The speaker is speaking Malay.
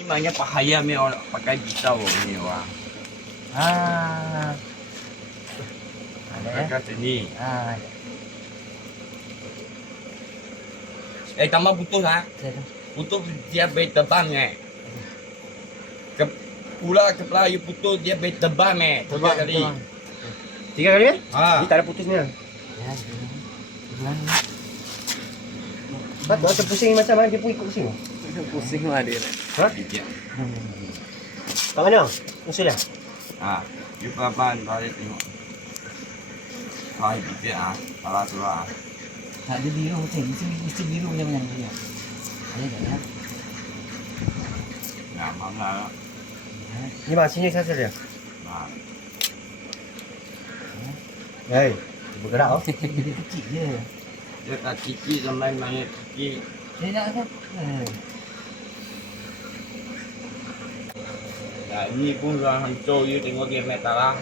Ni maknanya bahaya ni orang pakai pisau ni orang. Ah. Ada ya. Pakai sini. Ah. Tambah putus ha. Putus dia baik tebang Pula kepala you putus dia baik tebang tiga kali. Tiga kali kan? Ha. Ni tak ada putusnya. Ya. Bulan. Macam macam pusing macam mana dia pun ikut pusing. Pusing lah dia. Ha? Dia. Kat mana? Usul dia? Ha. You pelan balik tengok. Hai dia salah tu lah. Tak ada biru macam mesti biru macam dia. Ada tak ya? Ya, mana. Ni sini saja dia. Ha. Hei, bergerak oh. Dia kecil je. Dia tak kiki sampai main kiki. Dia nak kan? Nah, ini pun sudah hancur you tengok dia metal lah.